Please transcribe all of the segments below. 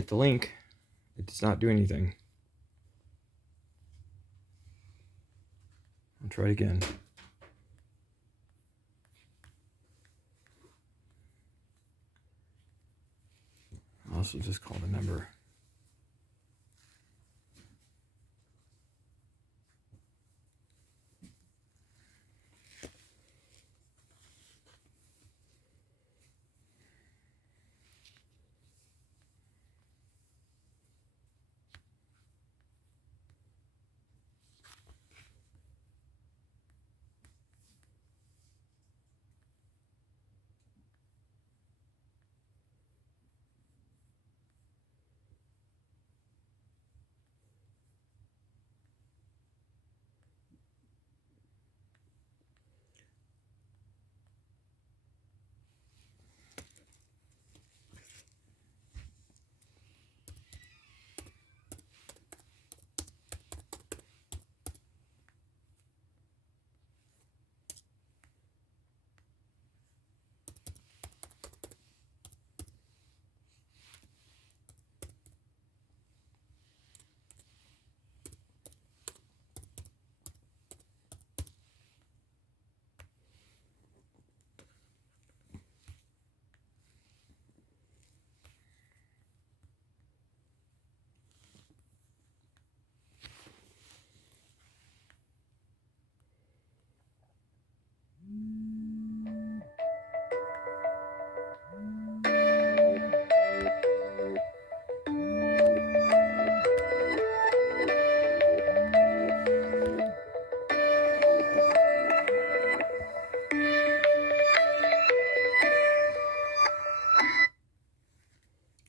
hit the link, it does not do anything. I'll try it again. I'll also just call the number.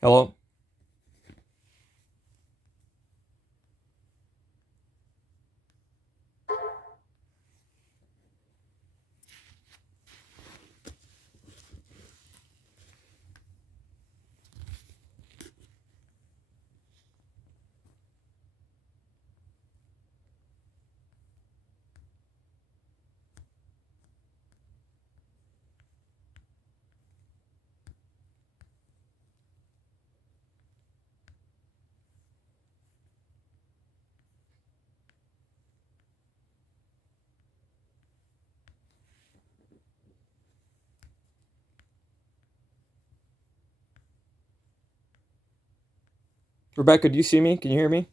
Hello? Rebecca, do you see me? Can you hear me?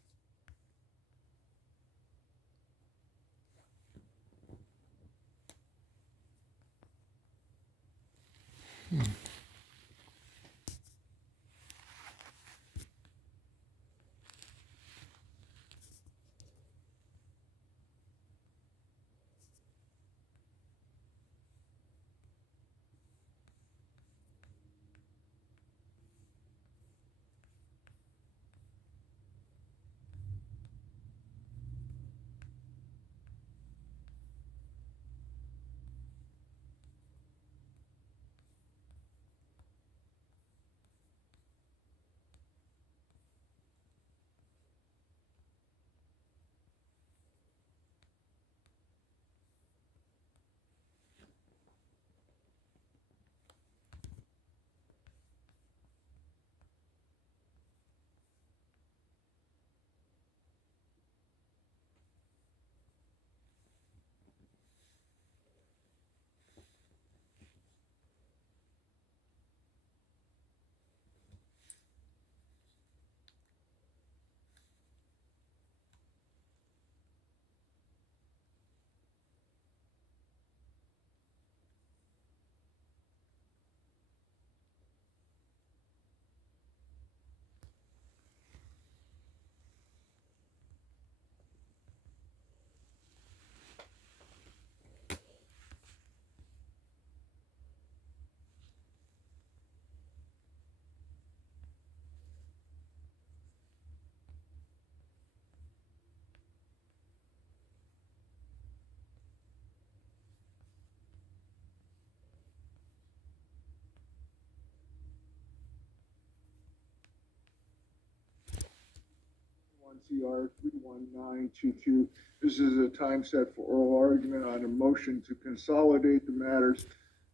CR 31922. This is a time set for oral argument on a motion to consolidate the matters.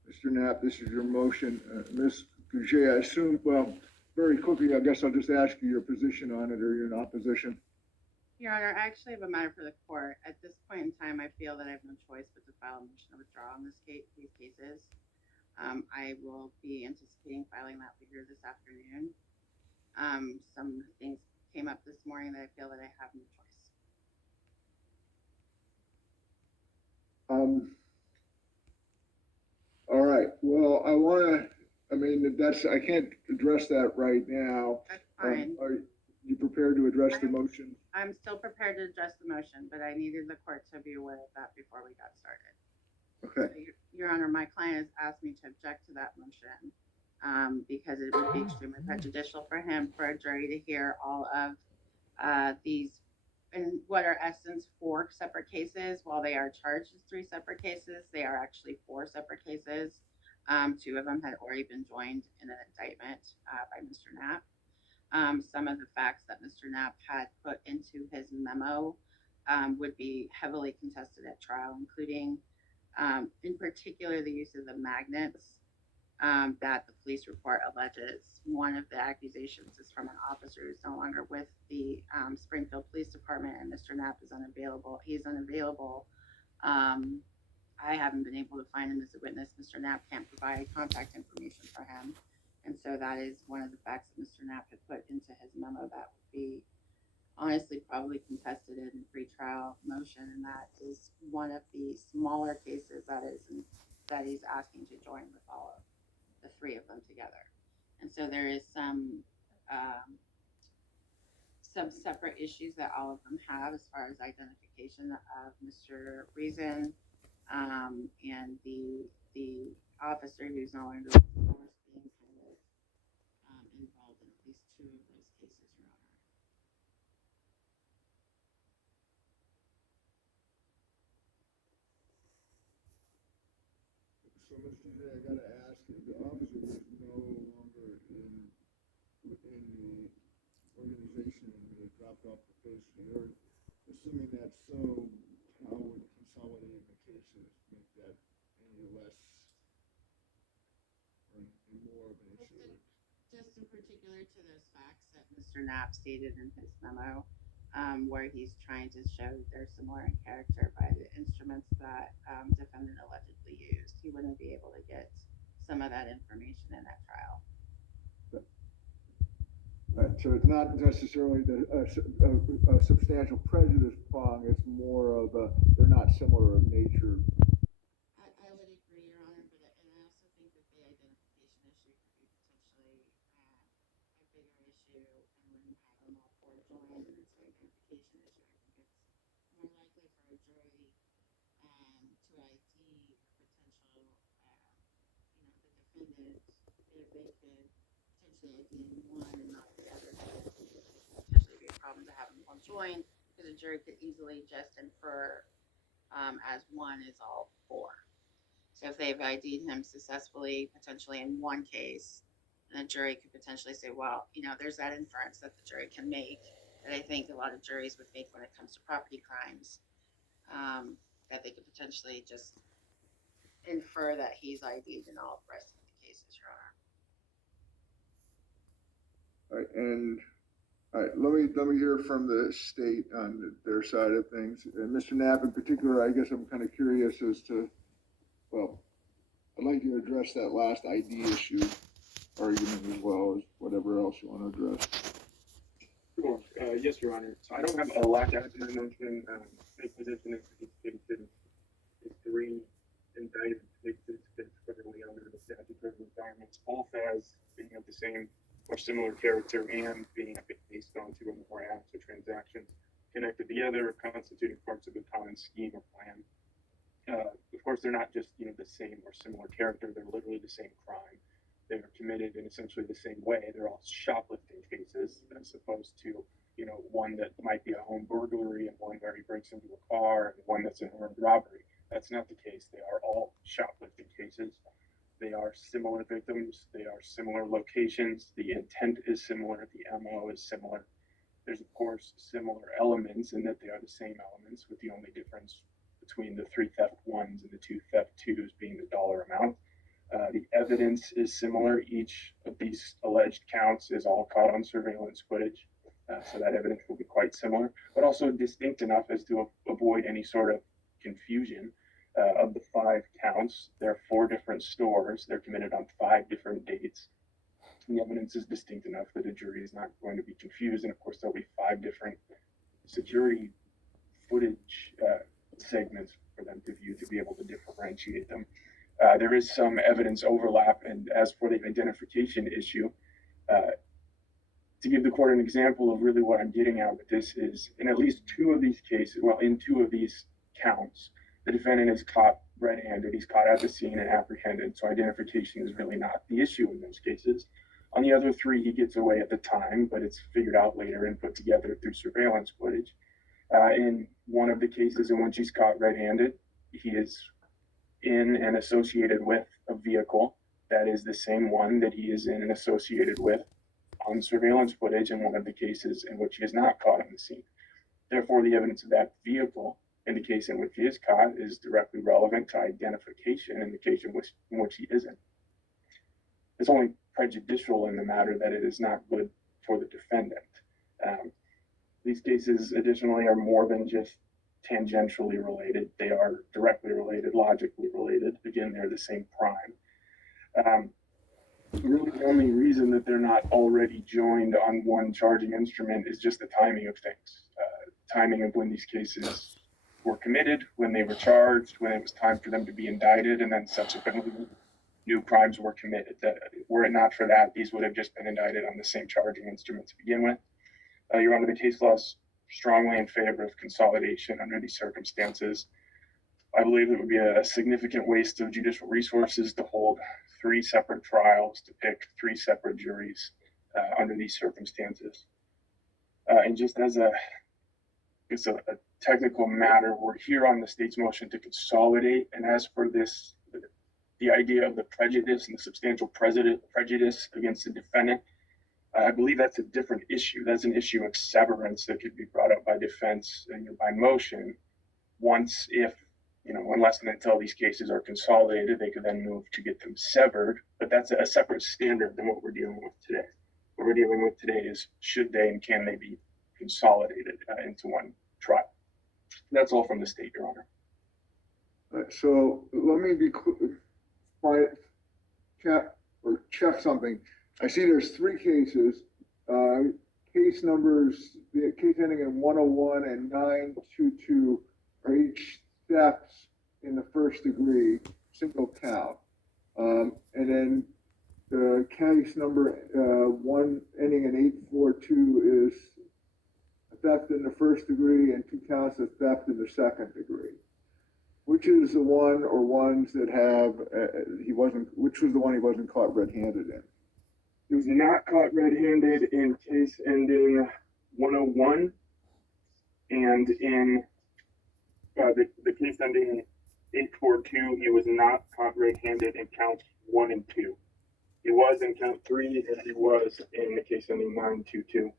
Mr. Knapp, this is your motion. Ms. Gouget, I assume, well, very quickly, I guess I'll just ask you your position on it, or you're in opposition. Your Honor, I actually have a matter for the court. At this point in time, I feel that I have no choice but to file a motion of withdrawal in these cases. I will be anticipating filing that later this afternoon. Some things came up this morning that I feel that I have no choice. All right. Well, I can't address that right now. That's fine. Are you prepared to address the motion? I'm still prepared to address the motion, but I needed the court to be aware of that before we got started. Okay. So, Your Honor, my client has asked me to object to that motion because it would be extremely prejudicial for him for a jury to hear all of these in what are essence 4 separate cases. While they are charged as 3 separate cases, they are actually 4 separate cases. 2 of them had already been joined in an indictment by Mr. Knapp. Some of the facts that Mr. Knapp had put into his memo would be heavily contested at trial, including in particular the use of the magnets that the police report alleges. One of the accusations is from an officer who's no longer with the Springfield Police Department, and Mr. Knapp is unavailable. He's unavailable. I haven't been able to find him as a witness. Mr. Knapp can't provide contact information for him. And so that is one of the facts that Mr. Knapp had put into his memo that would be honestly probably contested in a pretrial motion. And that is one of the smaller cases that he's asking to join with all of the 3 of them together. And so there is some separate issues that all of them have as far as identification of Mr. Reason and the officer who's no longer with the force being kind of involved in at least 2 of those cases, Your Honor. So, Mr. J, I gotta ask you, the officer was no longer in the organization and they dropped off the face of the earth. Assuming that's so, how would consolidating the cases make that any less or more of an issue? Just in particular to those facts that Mr. Knapp stated in his memo, where he's trying to show they're similar in character by the instruments that defendant allegedly used. He wouldn't be able to get some of that information in that trial. Right, so it's not necessarily a substantial prejudice prong, it's more of they're not similar in nature. I would agree, Your Honor, and I also think that the identification issue could be potentially a bigger issue, and when you have them all 4 joined and it's an identification issue, I think it's more likely for a jury to ID a potential, the defendant if they could potentially ID one and not the other. Potentially be a problem to have them all joined because a jury could easily just infer as one is all 4. So if they've ID'd him successfully, potentially in one case, then a jury could potentially say, well, there's that inference that the jury can make that I think a lot of juries would make when it comes to property crimes, that they could potentially just infer that he's ID'd in all the rest of the cases, Your Honor. All right, and all right, let me hear from the state on their side of things. And Mr. Knapp in particular, I guess I'm kind of curious as to, well, I'd like you to address that last ID issue argument as well as whatever else you want to address. Sure. Yes, Your Honor. So I don't have a lot to add to my motion. My position is that these cases is 3 indicted cases that federally under the statutory requirements, both as being of the same or similar character and being based on 2 or more acts or transactions connected together, constituting parts of a common scheme or plan. Of course, they're not just the same or similar character; they're literally the same crime. They are committed in essentially the same way. They're all shoplifting cases, as opposed to one that might be a home burglary and one where he breaks into a car and one that's an armed robbery. That's not the case. They are all shoplifting cases. They are similar victims. They are similar locations. The intent is similar. The MO is similar. There's of course similar elements in that they are the same elements, with the only difference between the 3 theft 1s and the 2 theft 2s being the dollar amount. The evidence is similar. Each of these alleged counts is all caught on surveillance footage. So that evidence will be quite similar, but also distinct enough as to avoid any sort of confusion. Of the 5 counts, there are 4 different stores. They're committed on 5 different dates. And the evidence is distinct enough that a jury is not going to be confused. And of course, there'll be 5 different security footage segments for them to view to be able to differentiate them. There is some evidence overlap, and as for the identification issue, to give the court an example of really what I'm getting at with this is in at least 2 of these cases, well, in 2 of these counts, the defendant is caught red-handed. He's caught at the scene and apprehended, so identification is really not the issue in those cases. On the other 3, he gets away at the time, but it's figured out later and put together through surveillance footage. In one of the cases in which he's caught red-handed, he is in and associated with a vehicle that is the same one that he is in and associated with on surveillance footage in one of the cases in which he is not caught on the scene. Therefore, the evidence of that vehicle in the case in which he is caught is directly relevant to identification in the case in which he isn't. It's only prejudicial in the matter that it is not good for the defendant. These cases, additionally, are more than just tangentially related. They are directly related, logically related. Again, they're the same crime. Really, the only reason that they're not already joined on one charging instrument is just the timing of things. Timing of when these cases were committed, when they were charged, when it was time for them to be indicted, and then subsequently new crimes were committed. Were it not for that, these would have just been indicted on the same charging instrument to begin with. Your Honor, the case law is strongly in favor of consolidation under these circumstances. I believe it would be a significant waste of judicial resources to hold 3 separate trials, to pick 3 separate juries under these circumstances. And just as a technical matter, we're here on the state's motion to consolidate. And as for this, the idea of the prejudice and the substantial prejudice against the defendant, I believe that's a different issue. That's an issue of severance that could be brought up by defense and by motion. Unless and until these cases are consolidated, they could then move to get them severed. But that's a separate standard than what we're dealing with today. What we're dealing with today is should they and can they be consolidated into one trial. That's all from the state, Your Honor. So let me be check something. I see there's 3 cases. Case numbers, the case ending in 101 and 922 are each thefts in the first degree, single count. And then the case number 1 ending in 842 is a theft in the first degree and 2 counts of theft in the second degree. Which is the one or ones that have, which was the one he wasn't caught red-handed in? He was not caught red-handed in case ending 101, and in the case ending 842, he was not caught red-handed in counts 1 and 2. He was in count 3, and he was in the case ending 922.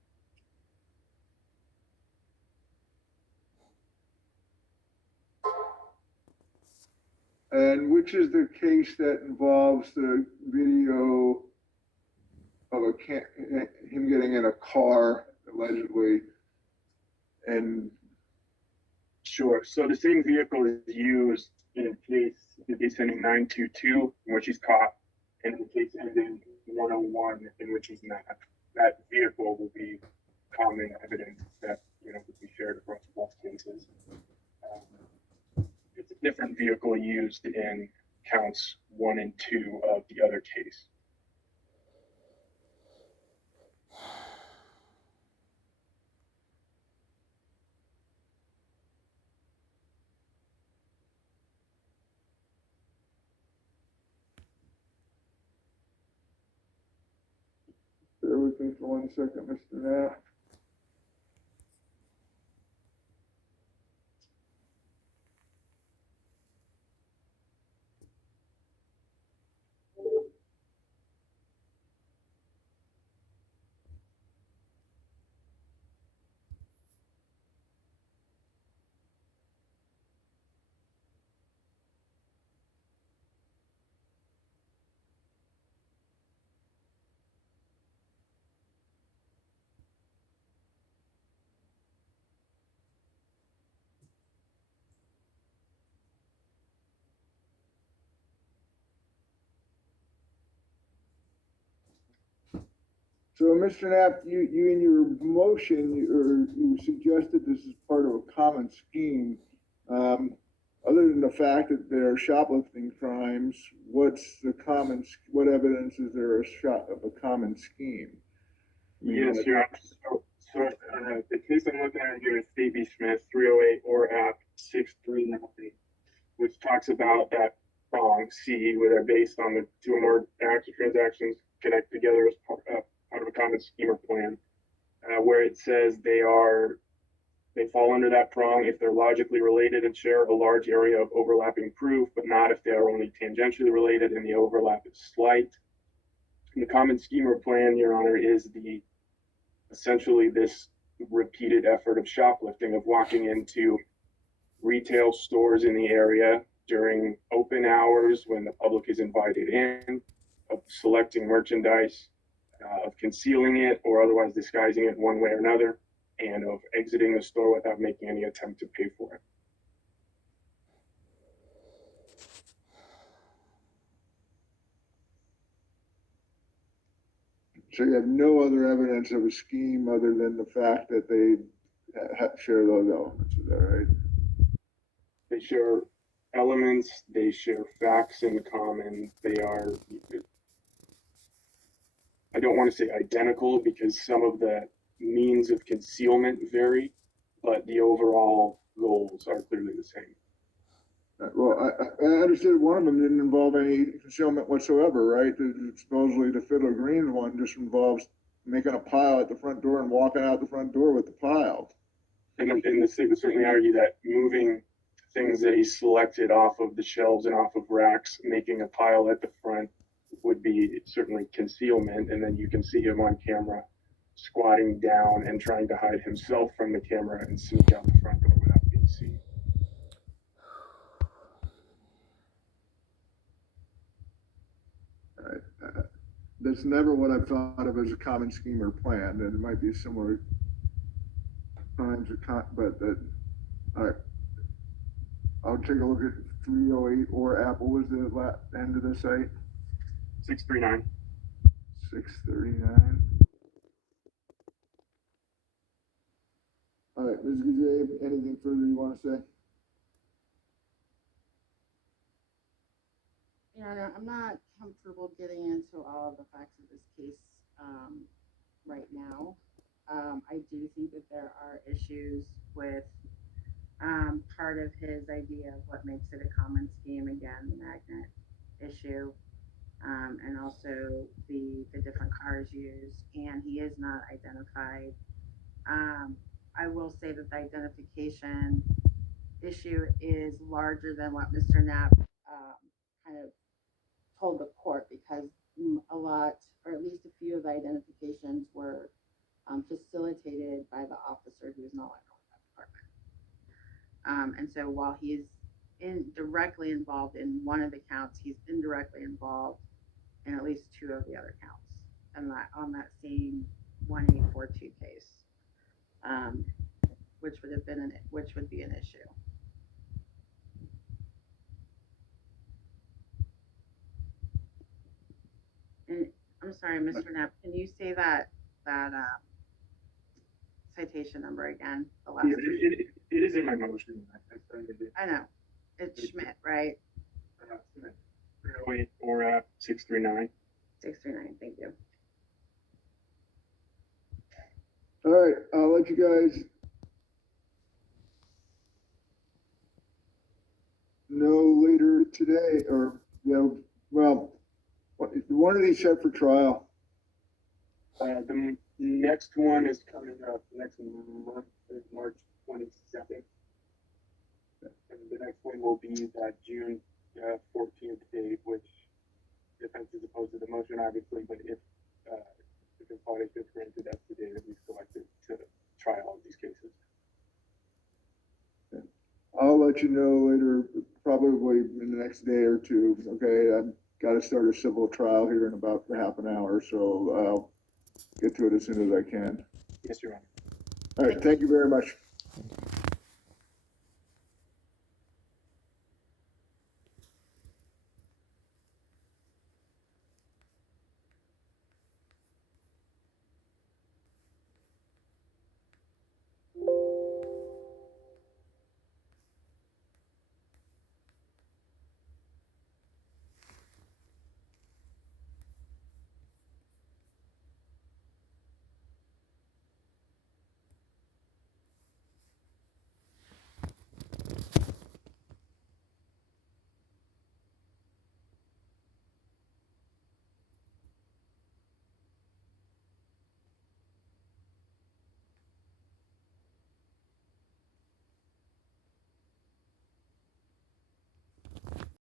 And which is the case that involves the video of him getting in a car, allegedly, and... Sure. So the same vehicle is used in the case ending 922, in which he's caught, and the case ending 101, in which he's not. That vehicle will be common evidence that would be shared across both cases. It's a different vehicle used in counts 1 and 2 of the other case. Bear with me for 1 second, Mr. Knapp. So, Mr. Knapp, you in your motion, you suggested this is part of a common scheme. Other than the fact that there are shoplifting crimes, what evidence is there of a common scheme? I mean, Yes, Your Honor. So the case I'm looking at here is State v. Smith, 308 or App 639, which talks about that prong C, where they're based on the two or more acts or transactions connected together as part of a common scheme or plan, where it says they fall under that prong if they're logically related and share a large area of overlapping proof, but not if they are only tangentially related and the overlap is slight. And the common scheme or plan, Your Honor, is essentially this repeated effort of shoplifting, of walking into retail stores in the area during open hours when the public is invited in, of selecting merchandise, of concealing it or otherwise disguising it one way or another, and of exiting the store without making any attempt to pay for it. So you have no other evidence of a scheme other than the fact that they share those elements, is that right? They share elements, they share facts in common. They are, I don't want to say identical because some of the means of concealment vary, but the overall goals are clearly the same. Well, I understood one of them didn't involve any concealment whatsoever, right? Supposedly the Fiddler Green one just involves making a pile at the front door and walking out the front door with the pile. And the state would certainly argue that moving things that he selected off of the shelves and off of racks, making a pile at the front would be certainly concealment. And then you can see him on camera squatting down and trying to hide himself from the camera and sneak out the front door without being seen. That's never what I've thought of as a common scheme or plan, and it might be similar crimes, but all right. I'll take a look at 308 or Apple was the end of the site. 639. 639. All right, Ms. Goudet, anything further you want to say? Yeah, I'm not comfortable getting into all of the facts of this case right now. I do think that there are issues with part of his idea of what makes it a common scheme, again, the magnet issue, and also the different cars used, and he is not identified. I will say that the identification issue is larger than what Mr. Knapp kind of told the court, because a lot, or at least a few of the identifications were facilitated by the officer who is no longer with that department. And so while he's directly involved in one of the counts, he's indirectly involved in at least two of the other counts, and that on that same 1842 case, which would be an issue. And I'm sorry, Mr. Knapp, can you say that citation number again? The last. Yeah, it is in my motion. I know. It's Schmidt, right? 308 or App 639. 639. Thank you. All right, I'll let you guys know later today, or well, one of these set for trial. The next one is coming up next month, March 22nd. And the next one will be that June 14th date, which defense is opposed to the motion, obviously, but if the consolidation is granted, that's the day that we selected to try all of these cases. I'll let you know later, probably in the next day or two. Okay, I've got to start a civil trial here in about half an hour, so I'll get to it as soon as I can. Yes, Your Honor. All right, thank you very much.